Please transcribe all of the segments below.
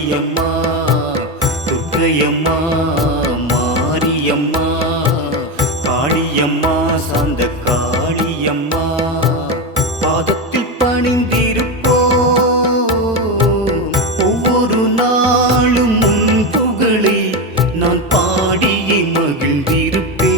காளியம்மா துர்க்கையம்மா மாரியம்மா காளியம்மா சாந்த காளியம்மா பாதத்தில் பணிந்திருப்போம் ஒவ்வொரு நாளும் உன் புகழை நான் பாடியே மகிழ்ந்திருப்பேன்.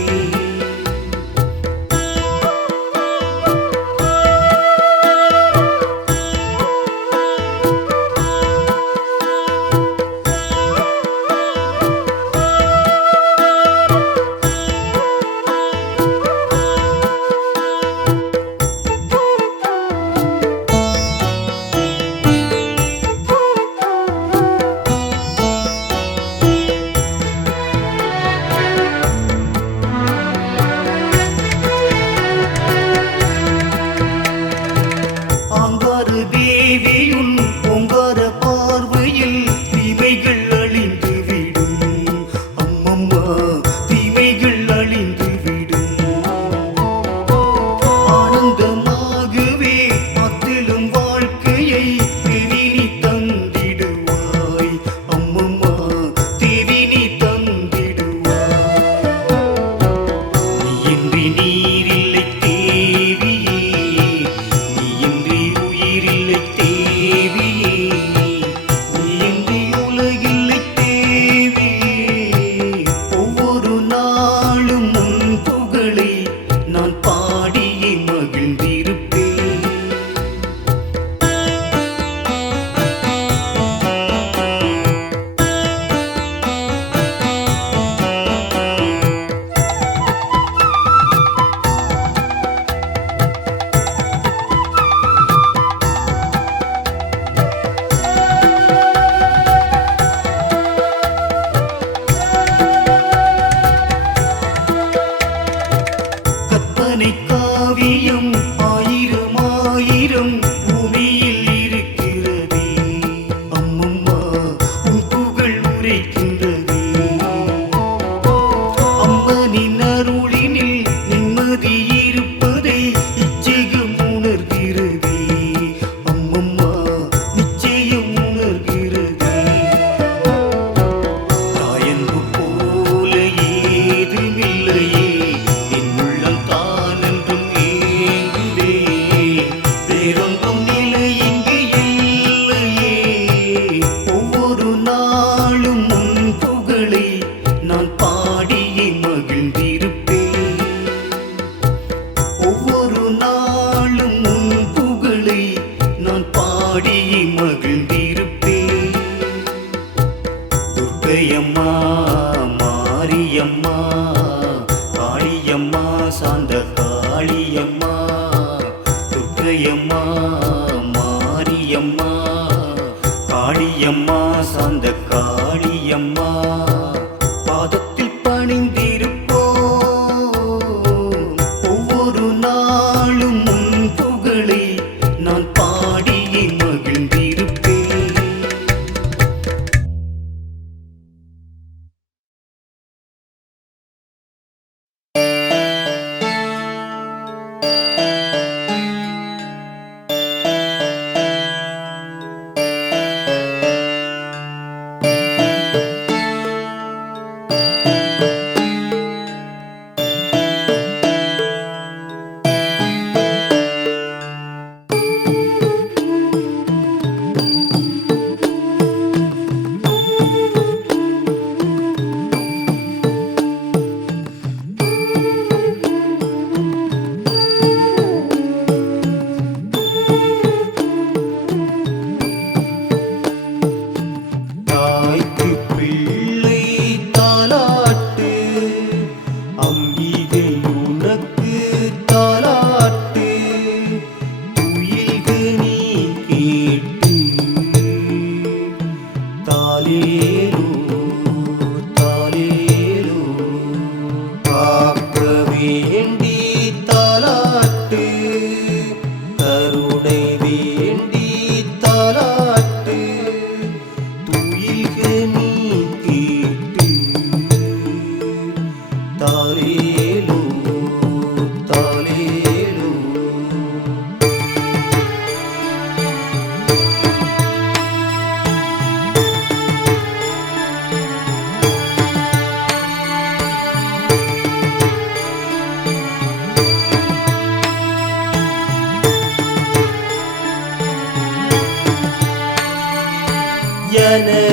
தேவியுன் பொங்கார பார்வையில் தீமைகள் அழிந்து விடும் அம்மம்மா தீமைகள் அழிந்து விடும். ஆனந்தமாகவே அத்திலும் வாழ்க்கையை தேவி நீ தந்திடுவாய் அம்மம்மா தேவி நீ தந்திடுவாய். நீயின்றி நீரில்லை தேவியே நீயின்றி உயிரில்லை தேவியே நீயின்றி உலகில்லை தேவியே ஒவ்வொரு நாளும் உன் புகழை நான் பாடியே மகிழ்ந்திருப்பேன். கற்பனை காவியம் ஆயிரம் ஆயிரம் பூமியில் இருக்கிறதே அம்மம்மா உன் புகழ் உரைக்கின்றதே. அம்மனின் அருளினில் நிம்மதி இருப்பதை இச்சகம் உணர்கிறதே அம்மம்மா நிச்சயம் உணர்கிறதே. தாயன்பு போல ஏதுமில்லையே என் உள்ளம் தானென்றும் ஏங்குதே வேறொன்றும் நிலை இங்கு இல்லையே ஒவ்வொரு நாளும் உன் புகழை நான் பாடியே மகிழ்ந்திருப்பேன். ஒவ்வொரு நாளும் உன் புகழை நான் பாடியே மகிழ்ந்திருப்பேன். துர்க்கையம்மா மாரியம்மா காளியம்மா சாந்த காளியம்மா துர்க்கையம்மா மாரியம்மா காளியம்மா சாந்த காளியம்மா பாதத்தில் பணிந்திருப்போம் ஒவ்வொரு நாளும் உன் புகழை நான் பாடியே மகிழ்ந்திருப்பேன்.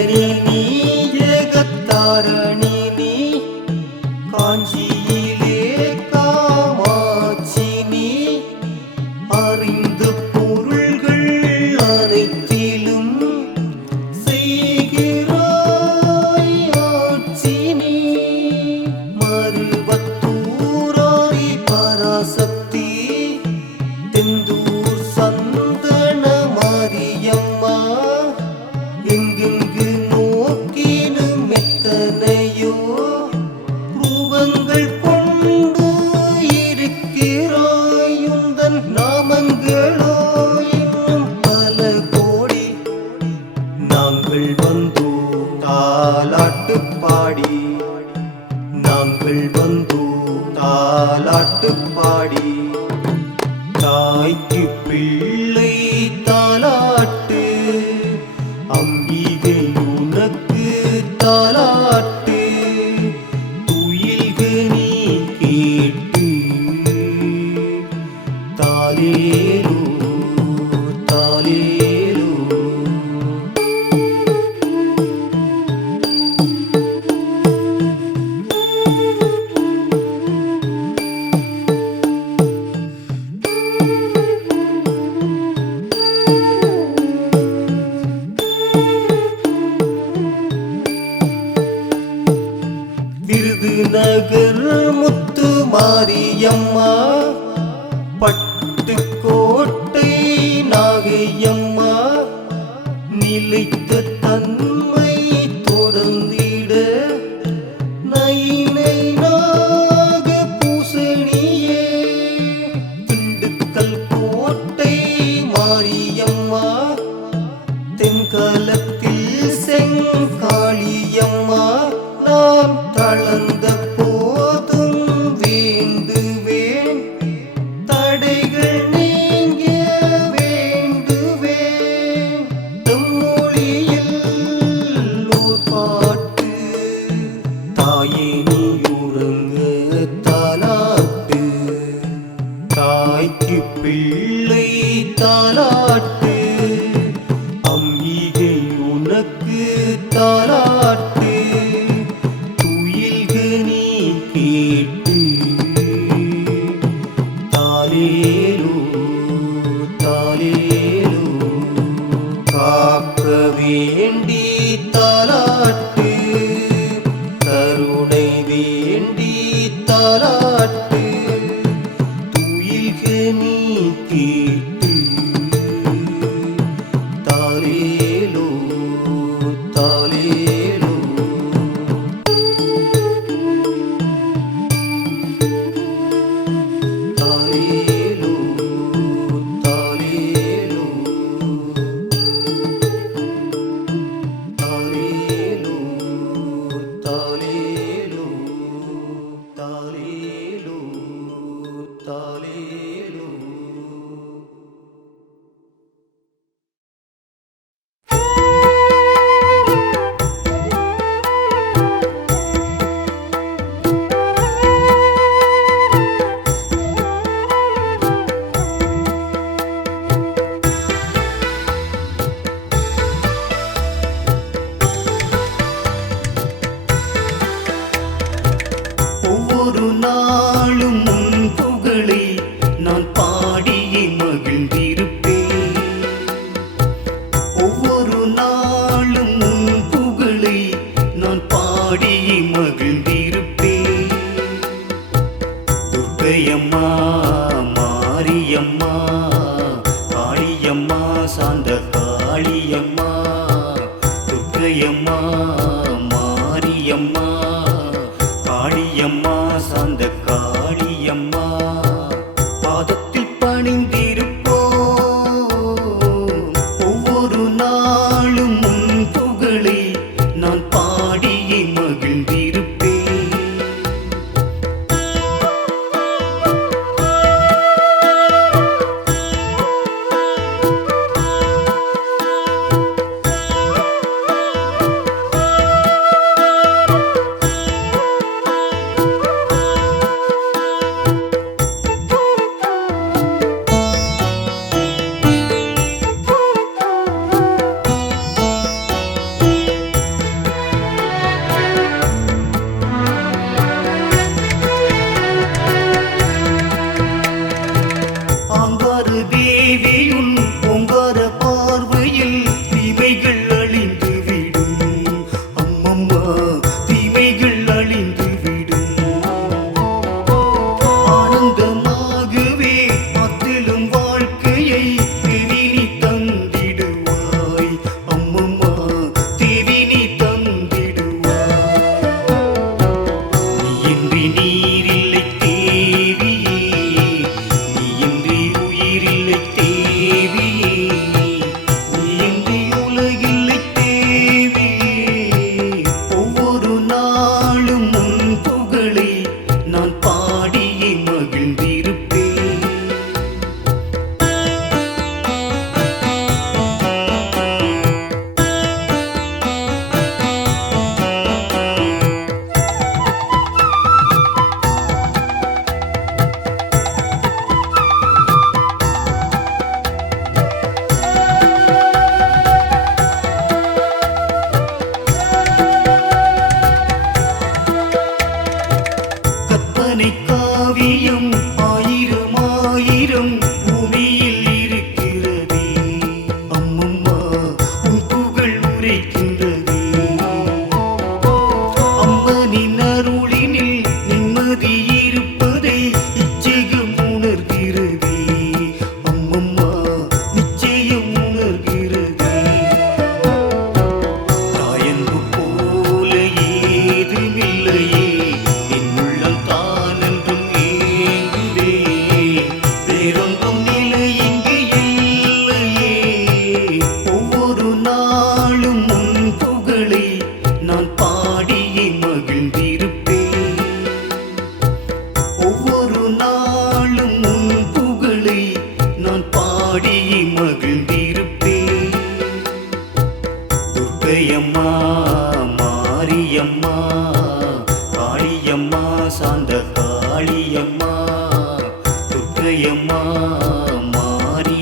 ஜனனி நீ ஜெகத்தாரணி நீ காஞ்சியிலே காமாட்சி நீ அறிந்த பொருள்கள் அனைத்திலும் செய்கிறாய் ஆட்சி நீ மருவத்தூராரி பராசக்தி தெந்தூர் சந்தன மாரியம்மா எங்கெங்கு நோக்கினும் எத்தனையோ ரூபங்கள் கொண்டு இருக்கிறாய் உந்தன் நாமங்களோ இன்னும் பல கோடி நாங்கள் வந்தோம் தாலாட்டு பாடி நாங்கள் வந்தோம் தாலாட்டு பாடி தாய்க்கு பிள்ளை தாலாட்டு அம்பிகை உனக்கு தாலாட்டு துயில்க நீ கேட்டு தாலேலோ தாலேலோ விருதுநகர் முத்து மாரியம்மா பட்டுக்கோட்டை நாகையம்மா நிலைத்த தன்மை தொடர்ந்திட நைனை நாக பூசணியே திண்டுக்கல் கோட்டை மாரியம்மா தென்காலத்தில் செங்காளியம்மா நான் தளர்ந்த போதும் வேண்டுவேன் தடைகள் நீங்க வேண்டுவேன் தம்மொழியில் ஓர் பாட்டு தாயே நீ உறங்க தாலாட்டு தாய்க்கு பிள்ளை தாலாட்டு அம்பிகை உனக்கு தாலாட்டு துயில்க நீ கேட்டு தாலேலோ தாலேலோ காக்க வேண்டி தாலாட்டு கருணை வேண்டி தாலாட்டு துயில்க நீ கேட்டு தாலேலோ தாலேலோ தாலேலோ தாலேலோ தாலேலோ தாலேலோ தாலேலோ தாலேலோ ஒவ்வொரு நாளும் உன் புகழை நான் பாடியே மகிழ்ந்திருப்பேன் ஒவ்வொரு நாளும் உன் புகழை நான் பாடியே மகிழ்ந்திருப்பேன் துர்க்கையம்மா மாரியம்மா காளியம்மா சாந்த காளியம்மா துர்க்கையம்மா மாரியம்மா காளியம்மா சாந்த காளியம்மா பாதத்தில் பணிந்திருப்போம் ஒவ்வொரு நாளும் உன் புகழை நான் பாடியே மகிழ்ந்திருப்பேன்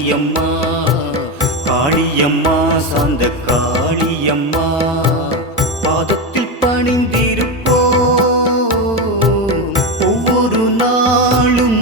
மாரியம்மா காளியம்மா சாந்த காளியம்மா பாதத்தில் பணிந்திருப்போம் ஒவ்வொரு நாளும்